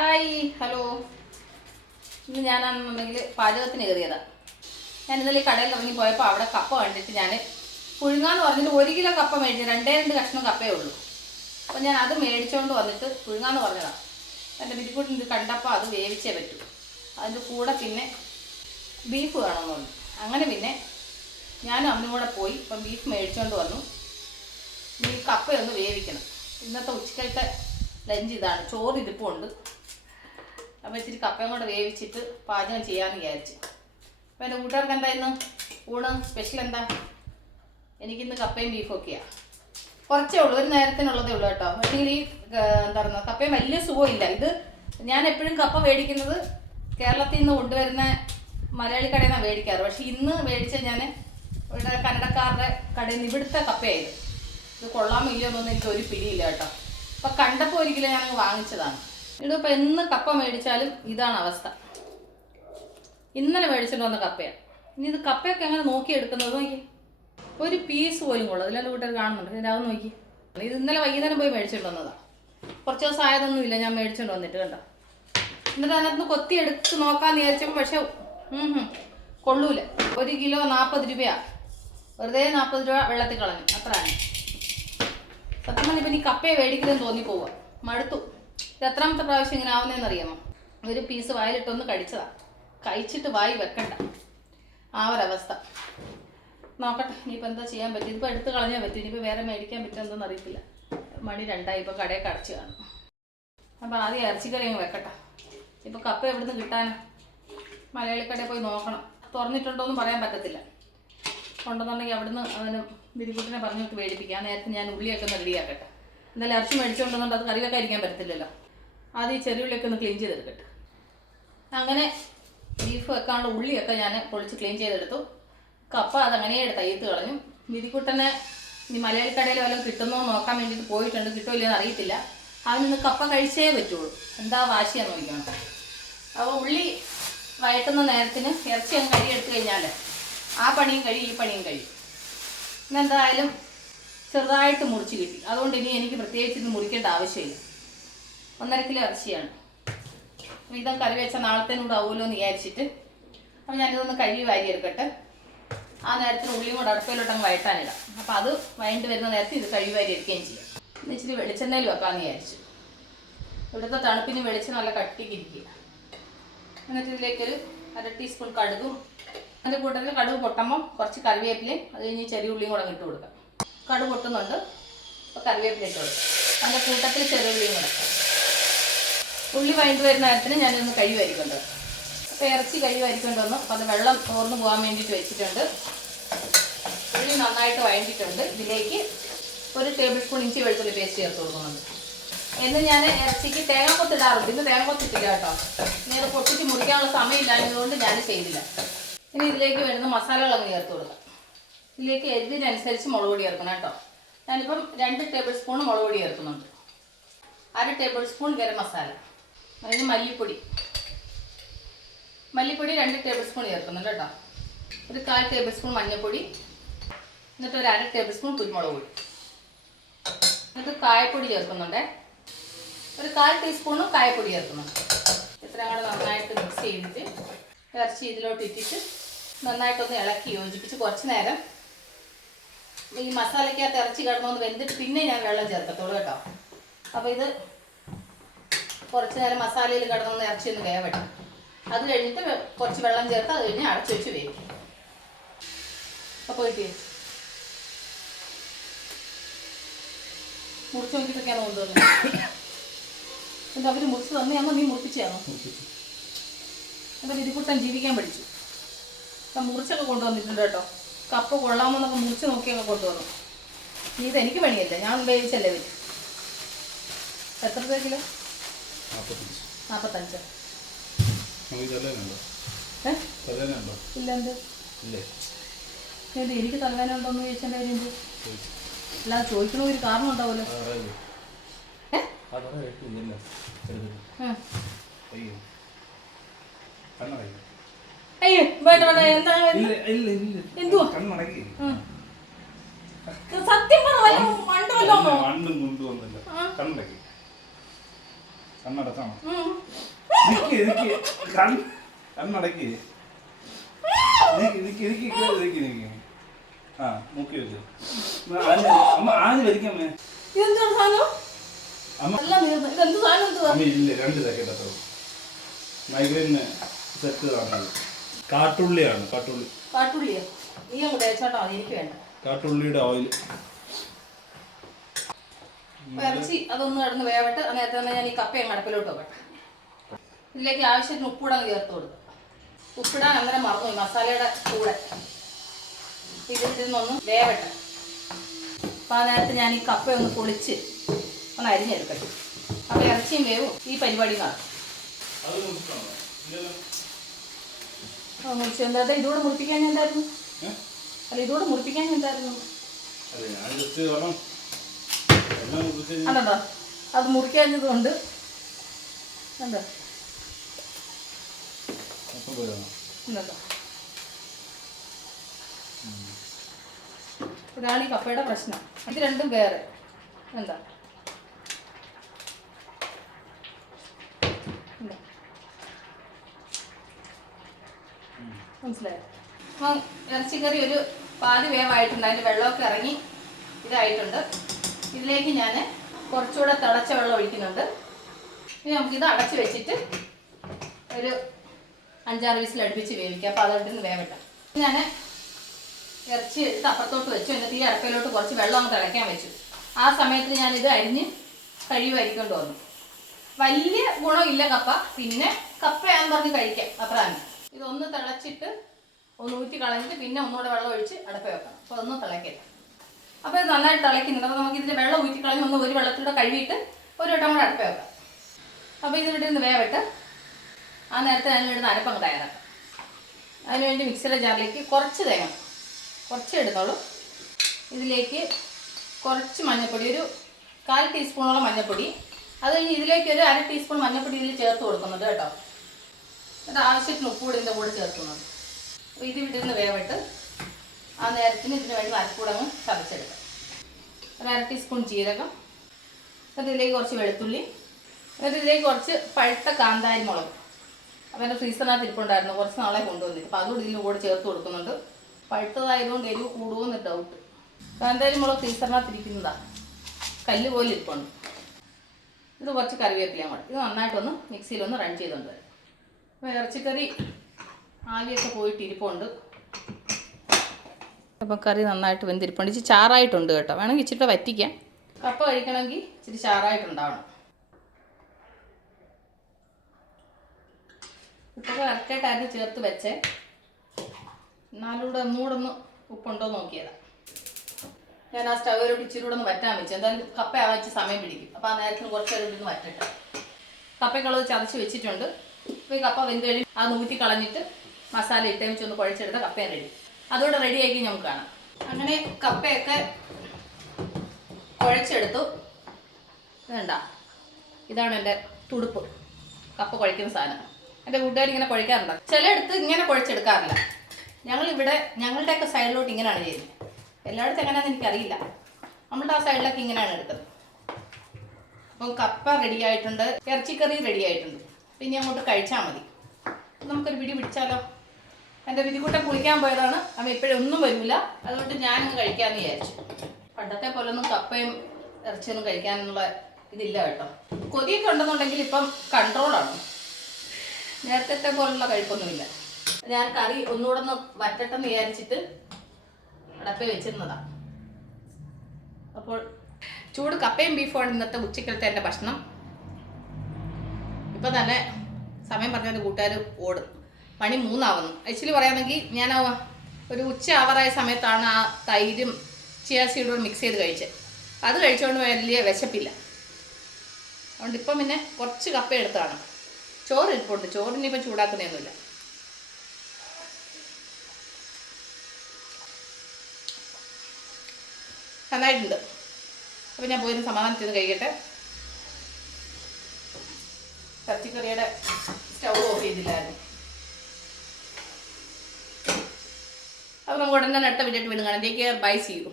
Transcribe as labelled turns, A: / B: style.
A: Hi hello. ഇന്ന് ഞാനാണെന്നുണ്ടെങ്കിൽ പാചകത്തിന് കയറിയതാ. ഞാൻ ഇന്നലെ കടയിൽ ഇറങ്ങി പോയപ്പോൾ അവിടെ കപ്പ കണ്ടിട്ട് ഞാൻ പുഴുങ്ങാന്ന് പറഞ്ഞിട്ട് ഒരു കിലോ കപ്പ മേടിച്ചു രണ്ടേ രണ്ട് കഷ്ണം കപ്പയേ ഉള്ളൂ. അപ്പം ഞാൻ അത് മേടിച്ചുകൊണ്ട് വന്നിട്ട് പുഴുങ്ങാന്ന് പറഞ്ഞതാണ് എന്റെ ബിരിക്കൂട്ടിന് ഇത് കണ്ടപ്പോൾ അത് വേവിച്ചേ പറ്റൂ. അതിന്റെ കൂടെ പിന്നെ ബീഫ് വേണമെന്നുണ്ട്. അങ്ങനെ പിന്നെ ഞാനും അമ്മയും കൂടെ പോയി ഇപ്പം ബീഫ് മേടിച്ചുകൊണ്ട് വന്നു. ഈ കപ്പയൊന്ന് വേവിക്കണം. ഇന്നത്തെ ഉച്ചക്കത്തെ ലഞ്ച് ഇതാണ്. ചോറ് ഇരിപ്പുണ്ട്. അപ്പോൾ ഇച്ചിരി കപ്പയും കൂടെ വേവിച്ചിട്ട് പാചകം ചെയ്യാമെന്ന് വിചാരിച്ചു. അപ്പോൾ എന്റെ കൂട്ടുകാർക്ക് എന്താ ഊണ് സ്പെഷ്യൽ എന്താ? എനിക്കിന്ന് കപ്പയും ബീഫും ഒക്കെയാണ് കുറച്ചേ ഉള്ളൂ ഒരു നേരത്തിനുള്ളതേ ഉള്ളൂ കേട്ടോ. പക്ഷേ ഈ എന്താ പറയുക കപ്പയും വലിയ സുഖമില്ല ഇത് ഞാൻ എപ്പോഴും കപ്പ മേടിക്കുന്നത് കേരളത്തിൽ നിന്ന് കൊണ്ടുവരുന്ന മലയാളി കടയിൽ നിന്നാണ് മേടിക്കാറ്. പക്ഷേ ഇന്ന് മേടിച്ച ഞാൻ ഇവിടെ കന്നഡക്കാരുടെ കടയിൽ നിന്ന് ഇവിടുത്തെ കപ്പയായത്. ഇത് കൊള്ളാമില്ലയോ എന്നൊന്നും എനിക്ക് ഒരു പിടിയില്ല കേട്ടോ. അപ്പം കണ്ടപ്പോൾ ഒരിക്കലും ഞാൻ വാങ്ങിച്ചതാണ്. ഇതിപ്പോൾ എന്ന് കപ്പ മേടിച്ചാലും ഇതാണ് അവസ്ഥ. ഇന്നലെ മേടിച്ചിട്ട് വന്ന കപ്പയാണ് ഇനി ഇത് കപ്പയൊക്കെ എങ്ങനെ നോക്കിയെടുക്കുന്നത് നോക്കി. ഒരു പീസ് പോലും കൊള്ളു. അതിലെന്റെ കൂട്ടുകാർ കാണുന്നുണ്ട്. ഇതിനകം നോക്കി. ഇത് ഇന്നലെ വൈകുന്നേരം പോയി മേടിച്ചിട്ട് വന്നതാണ് കുറച്ച് ദിവസം ആയതൊന്നും ഇല്ല. ഞാൻ മേടിച്ചിട്ട് വന്നിട്ട് കണ്ടോ. എന്നിട്ട് അതിനകത്ത് കൊത്തി എടുത്ത് നോക്കാന്ന് വിചാരിച്ചപ്പോൾ പക്ഷെ കൊള്ളൂല. ഒരു കിലോ നാൽപ്പത് രൂപയാ. വെറുതെ നാൽപ്പത് രൂപ വെള്ളത്തിൽ കളഞ്ഞു. അത്രയാണ്. സത്യം പറഞ്ഞപ്പോൾ ഇനി കപ്പയെ തോന്നി പോവുക മടുത്തു. ഇത് എത്രാമത്തെ പ്രാവശ്യം ഇങ്ങനെ ആവുന്നതെന്ന് അറിയാമോ ഒരു പീസ് വായിലിട്ടൊന്ന് കടിച്ചതാ. കഴിച്ചിട്ട് വായി വെക്കണ്ട. ആ ഒരവസ്ഥ. നോക്കട്ടെ ഇനിയിപ്പോൾ എന്താ ചെയ്യാൻ പറ്റും ഇതിപ്പോൾ എടുത്ത് കളഞ്ഞാൽ പറ്റും. ഇനിയിപ്പോൾ വേറെ മേടിക്കാൻ പറ്റുമെന്നൊന്നും അറിയത്തില്ല. മണി രണ്ടായി ഇപ്പോൾ കടയിൽ കടച്ച് കാണും. അപ്പോൾ ആദ്യം ഇറച്ചിക്കറി അങ്ങ് വെക്കട്ടെ. ഇപ്പോൾ കപ്പ എവിടുന്ന് കിട്ടാനാ? മലയാളി കടയിൽ പോയി നോക്കണം. തുറന്നിട്ടുണ്ടോ എന്ന് പറയാൻ പറ്റത്തില്ല. കൊണ്ടുവന്നുണ്ടെങ്കിൽ അവിടുന്ന് അവന് വിരിക്കുട്ടിനെ പറഞ്ഞിട്ട് മേടിപ്പിക്കാം. നേരത്തെ ഞാൻ ഉള്ളിയൊക്കെ ഒന്ന് റെഡിയാക്കട്ടെ. എന്നാലും ഇറച്ചി മേടിച്ചുകൊണ്ടുവന്നുകൊണ്ട് അത് കറി വെക്കാതിരിക്കാൻ പറ്റത്തില്ലല്ലോ. ആദ്യം ഈ ചെറിയ ഉള്ളിയൊക്കെ ഒന്ന് ക്ലീൻ ചെയ്തെടുക്കട്ടെ. അങ്ങനെ ബീഫ് വെക്കാനുള്ള ഉള്ളിയൊക്കെ ഞാൻ പൊളിച്ച് ക്ലീൻ ചെയ്തെടുത്തു. കപ്പ അതങ്ങനെ എടുത്ത് അയ്യത്ത് കളഞ്ഞു. വിധിക്കുട്ടനെ ഇനി മലയാളി കടയിൽ വല്ലതും കിട്ടുന്നോ നോക്കാൻ വേണ്ടിയിട്ട് പോയിട്ടുണ്ട്. കിട്ടുമില്ലെന്ന് അറിയത്തില്ല. അവനിന്ന് കപ്പ കഴിച്ചേ പറ്റുള്ളൂ. എന്താ വാശിയാ നോക്കണം അപ്പോൾ ഉള്ളി വയറ്റുന്ന നേരത്തിന് ഇറച്ചി അങ്ങ് കഴി എടുത്തു കഴിഞ്ഞാൽ ആ പണിയും കഴിയും ഈ പണിയും കഴിയും. ഇന്നെന്തായാലും ചെറുതായിട്ട് മുറിച്ച് കിട്ടി. അതുകൊണ്ട് ഇനി എനിക്ക് പ്രത്യേകിച്ച് ഇത് മുറിക്കേണ്ട ആവശ്യമില്ല. ഒന്നര കിലോ ഇറച്ചിയാണ്. ഇതും കറി വെച്ച നാളത്തേനൂടെ ആവുമല്ലോ എന്ന് വിചാരിച്ചിട്ട്. അപ്പം ഞാനിതൊന്ന് കഴുകി വാരി എടുക്കട്ടെ ആ നേരത്തിന് ഉള്ളിയും കൂടെ അടുപ്പയിലോട്ടങ്ങ് വയറ്റാനിടാം അപ്പം അത് വയണ്ട് വരുന്ന നേരത്തെ ഇത് കഴുകി വാരി എടുക്കുകയും ചെയ്യാം. ഇന്ന് ഇച്ചിരി വെളിച്ചെണ്ണയിൽ വെക്കാമെന്ന് വിചാരിച്ചു. ഇവിടുത്തെ തണുപ്പിന് വെളിച്ചെണ്ണ നല്ല കട്ടിക്കിരിക്കുക എന്നിട്ട് ഇതിലേക്കൊരു അര ടീസ്പൂൺ കടുകും അതിന്റെ കൂട്ടത്തിൽ കടുക് പൊട്ടുമ്പോൾ കുറച്ച് കറിവേപ്പിലയും അത് കഴിഞ്ഞ് ചെറിയ ഉള്ളിയും കൂടെ ഇട്ട് കൊടുക്കാം. കടുക് പൊട്ടുന്നുണ്ട്. അപ്പോൾ കറിവേപ്പില ഇട്ട് കൊടുക്കാം. അതിന്റെ കൂട്ടത്തിൽ ചെറിയ ഉള്ളിയും കൂടെ ഉള്ളി വൈകിട്ട് വരുന്ന നേരത്തിന് ഞാനൊന്ന് കഴിവ് അപ്പം ഇറച്ചി വരിക്കൊണ്ട് വന്നു അപ്പോൾ അത് വെള്ളം തോർന്നു പോകാൻ വേണ്ടിയിട്ട് വെച്ചിട്ടുണ്ട്. ഉള്ളി നന്നായിട്ട് വഴണ്ടിട്ടുണ്ട് ഇതിലേക്ക് ഒരു ടേബിൾ സ്പൂൺ ഇഞ്ചി വെളുത്തുള്ളി പേസ്റ്റ് ചേർത്ത് കൊടുക്കുന്നുണ്ട്. എന്ന് ഞാൻ ഇറച്ചിക്ക് തേങ്ങ ഇടാറുണ്ട്. ഇന്ന് തേങ്ങാക്കൊത്തിട്ടില്ല കേട്ടോ. നേരെ പൊട്ടിച്ച് മുറിക്കാനുള്ള സമയമില്ലാഞ്ഞതുകൊണ്ട് ഞാൻ ചെയ്തില്ല. ഇനി ഇതിലേക്ക് വരുന്ന മസാലകളൊക്കെ ചേർത്ത് കൊടുക്കാം. ഇതിലേക്ക് എരിവിനനുസരിച്ച് മുളക് പൊടി ചേർക്കണം കേട്ടോ. ഞാനിപ്പം രണ്ട് ടേബിൾ സ്പൂൺ മുളക് പൊടി ചേർക്കുന്നുണ്ട്. അര ടേബിൾ സ്പൂൺ ഗരം മസാല. അതിന് മല്ലിപ്പൊടി. മല്ലിപ്പൊടി രണ്ട് ടേബിൾ സ്പൂൺ ചേർക്കുന്നുണ്ട് കേട്ടോ. ഒരു കാൽ ടേബിൾ സ്പൂൺ മഞ്ഞൾപ്പൊടി എന്നിട്ട് ഒരു അര ടേബിൾ സ്പൂൺ കുരുമുളക് പൊടി. എന്നിട്ട് കായപ്പൊടി ചേർക്കുന്നുണ്ട്. ഒരു കാൽ ടീസ്പൂണും കായപ്പൊടി ചേർക്കുന്നുണ്ട്. ഇത്രയും കൂടെ നന്നായിട്ട് മിക്സ് ചെയ്തിട്ട് ഇറച്ചി ഇതിലോട്ട് ഇട്ടിട്ട് നന്നായിട്ടൊന്ന് ഇളക്കി യോജിപ്പിച്ച് കുറച്ച് നേരം ഈ മസാലയ്ക്കകത്ത് ഇറച്ചി കിടന്നൊന്ന് വെന്തിട്ട് പിന്നെ ഞാൻ വെള്ളം ചേർക്കത്തുള്ളൂ കേട്ടോ. അപ്പോൾ ഇത് കുറച്ച് നേരം മസാലയിൽ കിടന്നൊന്ന് ഇറച്ചി ഒന്ന് വേവട്ടെ. അത് കഴിഞ്ഞിട്ട് കുറച്ച് വെള്ളം ചേർത്ത് അത് കഴിഞ്ഞ് അടച്ചു വെച്ച് വേവിക്കും. അപ്പോൾ കിട്ടിയേ? മുറിച്ച് നോക്കിയിട്ടൊക്കെയാണ് കൊണ്ടുവന്നത് എന്താ അവർ മുറിച്ച് തന്നെയാണോ നീ മുറിപ്പിച്ചാണോ അപ്പം ഇതിക്കുട്ടൻ ജീവിക്കാൻ പഠിച്ചു. അപ്പം മുറിച്ചൊക്കെ കൊണ്ടുവന്നിട്ടുണ്ട് കേട്ടോ. കപ്പ് കൊള്ളാമെന്നൊക്കെ മുറിച്ച് നോക്കിയൊക്കെ കൊണ്ടുവന്നു. നീ ഇത് എനിക്ക് പണിയല്ല? ഞാൻ ഉപയോഗിച്ചല്ലേ വരും എത്ര കിലോ?
B: നാൽപ്പത്തഞ്ച്
A: എനിക്ക് തലവേനുണ്ടോന്ന്
B: ചോദിച്ചതിന്റെ
A: അല്ലാതെ ചോദിക്കണ ഒരു കാരണം ഉണ്ടാവുമല്ലോ.
B: അയ്യോ.
A: വേണ്ട വേണ്ട എന്താ എന്തുവാ? സത്യം
B: പറഞ്ഞു
A: ആ.
B: കണ്ണടക്കി കണ്ണടച്ചാണോ. നിക്ക് നിക്ക്. കണ്ണ് കണ്ണടക്ക്. നിക്ക് നിക്ക് നിക്ക് നിക്ക് നിക്ക് ആ മൂക്കി വെച്ച് അമ്മ
A: ഇതെന്ത് സാധനം
B: ഇല്ല രണ്ട് സെക്കൻഡ് അത്ര മൈഗ്രൈന് സെറ്റ് കാണുന്നത് കാട്ടുള്ളിയാണ് കാട്ടുള്ളി.
A: കാട്ടുള്ളിയോ? നീ അങ്ങോട്ട് മതി എനിക്ക് വേണ്ട.
B: കാട്ടുള്ളിയുടെ ഓയിൽ
A: ഇറച്ചി അതൊന്ന് കിടന്ന് വേവട്ട്. നേരത്തെ തന്നെ ഞാൻ ഈ കപ്പയും അടപ്പിലോട്ട് വെക്കട്ടെ. ഇതിലേക്ക് ആവശ്യത്തിന് ഉപ്പൂടെ അങ്ങ് ചേർത്ത് കൊടുക്കാം. ഉപ്പിടാൻ അങ്ങനെ മറന്നു മസാലയുടെ കൂടെ ഇതിരുന്നൊന്ന് വേവട്ടെ. അപ്പം ആ നേരത്തെ ഞാൻ ഈ കപ്പ ഒന്ന് പൊളിച്ച് ഒന്ന് അരിഞ്ഞെടുക്കട്ടെ. അപ്പൊ ഇറച്ചിയും വേവും. ഈ പരിപാടി നടക്കും. ഇതോടെ മുറിച്ച് എന്താ? ഇതുകൂടെ മുറിപ്പിക്കാൻ എന്തായിരുന്നു? അല്ല ഇതുകൂടെ മുറിപ്പിക്കാൻ എന്തായിരുന്നു? അതുണ്ടോ അത് മുറിക്കാഞ്ഞത് കൊണ്ട്? ഉണ്ടോ ഉണ്ടോ ഇതാണ് ഈ കപ്പയുടെ പ്രശ്നം. ഇത് രണ്ടും വേറെ. എന്താ? മനസ്സിലായോ? അപ്പം ഇറച്ചിക്കറി ഒരു പാതി വേവായിട്ടുണ്ട്. അതിന്റെ വെള്ളമൊക്കെ ഇറങ്ങി ഇതായിട്ടുണ്ട്. ഇതിലേക്ക് ഞാൻ കുറച്ചുകൂടെ തിളച്ച വെള്ളം ഒഴിക്കുന്നുണ്ട്. ഇനി നമുക്കിത് അടച്ചു വെച്ചിട്ട് ഒരു അഞ്ചാറ് വിസിൽ അടുപ്പിച്ച് വേവിക്കാം. അപ്പോൾ അതോട്ട് വേവട്ടെ. ഞാൻ ഇറച്ചി എടുത്ത് അപ്പുറത്തോട്ട് വെച്ചു. എന്നിട്ട് ഈ അടപ്പയിലോട്ട് കുറച്ച് വെള്ളം ഒന്ന് തിളയ്ക്കാൻ വെച്ചു. ആ സമയത്ത് ഞാനിത് അരിഞ്ഞ് കഴിവ് അരിക്കൊണ്ട് വന്നു. വലിയ ഗുണമില്ല കപ്പ. പിന്നെ കപ്പയാന്ന് പറഞ്ഞ് കഴിക്കാം. അപ്പുറം തന്നെ ഇതൊന്ന് തിളച്ചിട്ട് ഒന്ന് ഊറ്റി കളഞ്ഞിട്ട് പിന്നെ ഒന്നുകൂടെ വെള്ളം ഒഴിച്ച് അടപ്പ് വെക്കണം. അപ്പോൾ ഒന്ന് തിളക്കട്ടെ അപ്പോൾ ഇത് നന്നായിട്ട് തിളയ്ക്കുന്നുണ്ട്. അപ്പോൾ നമുക്ക് ഇതിന്റെ വെള്ളം ഊറ്റി കളഞ്ഞ് ഒന്ന് ഒരു വെള്ളത്തിലൂടെ കഴുകിയിട്ട് ഒരു വട്ടം കൂടെ അടുപ്പ് വെക്കാം. അപ്പോൾ ഇതിവിടെ നിന്ന് വേവട്ട് ആ നേരത്തെ ഞാൻ ഇടുന്ന അരപ്പങ്ങ് തയ്യാറാക്കാം. അതിനുവേണ്ടി മിക്സിയുടെ ജാറിലേക്ക് കുറച്ച് തേങ്ങ കുറച്ച് എടുത്തോളൂ ഇതിലേക്ക് കുറച്ച് മഞ്ഞൾപ്പൊടി ഒരു കാൽ ടീസ്പൂണോളം മഞ്ഞൾപ്പൊടി അത് കഴിഞ്ഞ് ഇതിലേക്ക് ഒരു അര ടീസ്പൂൺ മഞ്ഞൾപ്പൊടി ഇതിൽ ചേർത്ത് കൊടുക്കുന്നുണ്ട് കേട്ടോ. എന്നിട്ട് ആവശ്യത്തിന് ഉപ്പ് കൂടി ഇതിന്റെ കൂടെ ചേർക്കുന്നുണ്ട്. അപ്പോൾ ഇത് വിട്ടിരുന്ന് വേവിട്ട് ആ നേരത്തിന് ഇതിന് വേണ്ടി അരക്കൂടങ്ങ് ചതച്ചെടുക്കാം. ഒരു അര ടീസ്പൂൺ ജീരകം അതിലേക്ക് കുറച്ച് വെളുത്തുള്ളി എന്നിട്ട് ഇതിലേക്ക് കുറച്ച് പഴുത്ത കാന്താരി മുളക്. അപ്പോൾ എന്റെ ഫ്രീസറിനകത്ത് ഇരിപ്പുണ്ടായിരുന്നു കുറച്ച് നാളെ കൊണ്ടുവന്നിട്ട്. അപ്പോൾ അതുകൂടി ഇതിന്റെ കൂടെ ചേർത്ത് കൊടുക്കുന്നുണ്ട്. പഴുത്തതായതുകൊണ്ട് എരിവ് കൂടുമെന്ന് ഡൗട്ട് കാന്താരി മുളക് ഫ്രീസറിനകത്ത് ഇരിക്കുന്നതാണ് കല്ല് പോലെ ഇരിപ്പുണ്ട്. ഇത് കുറച്ച് കറിവേപ്പില കൂടെ. ഇത് നന്നായിട്ടൊന്ന് മിക്സിയിലൊന്ന് റൺ ചെയ്തുകൊണ്ട് വരും. അപ്പോൾ ഇറച്ചിക്കറി ആവിയൊക്കെ പോയിട്ട് ഇരിപ്പുണ്ട്. അപ്പോൾ കറി നന്നായിട്ട് വെന്തിരിപ്പുണ്ട്. ഇച്ചിരി ചാറായിട്ടുണ്ട് കേട്ടോ. വേണമെങ്കിൽ ഇച്ചിരി വറ്റിക്കാം. കപ്പ കഴിക്കണമെങ്കിൽ ഇച്ചിരി ചാറായിട്ടുണ്ടാവണം. ഉപ്പൊക്കെ കറക്റ്റായിട്ട് അരി ചേർത്ത് വെച്ചേ. എന്നാലൂടെ ഒന്നുകൂടെ ഒന്ന് ഉപ്പുണ്ടോ നോക്കിയതാ. ഞാൻ ആ സ്റ്റവിലോട്ട് ഇച്ചിരി കൂടെ ഒന്ന് വറ്റാൻ വെച്ചു. എന്തായാലും കപ്പ വെച്ച് സമയം പിടിക്കും. അപ്പോൾ ആ നേരത്തിന് കുറച്ച് നേരം ഇരുന്ന് വറ്റട്ടെ. കപ്പയ്ക്കുള്ളത് ചതച്ച് വെച്ചിട്ടുണ്ട്. അപ്പോൾ ഈ കപ്പ വെന്ത് കഴിഞ്ഞ് അത് നൂറ്റി കളഞ്ഞിട്ട് മസാല ഇട്ടേ വെച്ച് ഒന്ന് കുഴച്ചെടുത്ത കപ്പയും റെഡി. അതുകൂടെ റെഡിയാക്കി നമുക്ക് കാണാം. അങ്ങനെ കപ്പയൊക്കെ കുഴച്ചെടുത്തു. വേണ്ട ഇതാണ് എന്റെ തുടുപ്പ്. കപ്പ കുഴയ്ക്കുന്ന സാധനം. എന്റെ കൂട്ടുകാർ ഇങ്ങനെ കുഴക്കാറുണ്ട് ചിലയിടത്ത് ഇങ്ങനെ കുഴച്ചെടുക്കാറില്ല. ഞങ്ങൾ ഇവിടെ ഞങ്ങളുടെയൊക്കെ സൈഡിലോട്ട് ഇങ്ങനെയാണ് ചെയ്യുന്നത്. എല്ലായിടത്തും എങ്ങനെയാണെന്ന് എനിക്കറിയില്ല. നമ്മളുടെ ആ സൈഡിലൊക്കെ ഇങ്ങനെയാണ് എടുക്കുന്നത്. അപ്പം കപ്പ റെഡി ആയിട്ടുണ്ട്. ഇറച്ചിക്കറി റെഡി ആയിട്ടുണ്ട്. പിന്നെ അങ്ങോട്ട് കഴിച്ചാൽ മതി. നമുക്കൊരു പിടി പിടിച്ചാലോ? എന്റെ വിധികൂട്ടം കുളിക്കാൻ പോയതാണ്. അവൻ ഇപ്പോഴും ഒന്നും വരില്ല അതുകൊണ്ട് ഞാനൊന്നും കഴിക്കാമെന്ന് വിചാരിച്ചു. പണ്ടത്തെ പോലെ ഒന്നും കപ്പയും ഇറച്ചിയൊന്നും കഴിക്കാനുള്ള ഇതില്ല കേട്ടോ. കൊതിയൊക്കെ ഉണ്ടെന്നുണ്ടെങ്കിൽ ഇപ്പം കൺട്രോളാണ് നേരത്തെ പോലുള്ള കഴിപ്പൊന്നുമില്ല. ഞാൻ കറി ഒന്നുകൂടെ ഒന്ന് വറ്റട്ടെന്ന് വിചാരിച്ചിട്ട് അടപ്പേ വെച്ചിരുന്നതാണ് അപ്പോൾ ചൂട് കപ്പയും ബീഫുമാണ് ഇന്നത്തെ ഉച്ചക്കലത്തെ എന്റെ ഭക്ഷണം. ഇപ്പം തന്നെ സമയം പറഞ്ഞ കൂട്ടുകാർ ഓടും. മണി മൂന്നാവുന്നു. ആക്ച്വലി പറയുകയാണെങ്കിൽ ഞാൻ ഒരു ഉച്ച ആവറായ സമയത്താണ് ആ തൈരും ചിയ സീഡും മിക്സ് ചെയ്ത് കഴിച്ചത് അത് കഴിച്ചുകൊണ്ട് വലിയ വിശപ്പില്ല. അതുകൊണ്ട് ഇപ്പം പിന്നെ കുറച്ച് കപ്പ എടുത്താണ്. ചോറ് ഇരിപ്പുണ്ട്. ചോറിന് ഇപ്പം ചൂടാക്കുന്നതൊന്നുമില്ല നന്നായിട്ടുണ്ട്. അപ്പം ഞാൻ പോയിരുന്ന സമാധാനത്തിൽ കഴിക്കട്ടെ. ഇറച്ചിക്കറിയുടെ സ്റ്റൗ ഓഫ് ചെയ്തില്ലായിരുന്നു. അപ്പോൾ നമുക്ക് ഉടനെ അടുത്ത വീഡിയോ വീണ്ടും കാണാം. Take care bye see you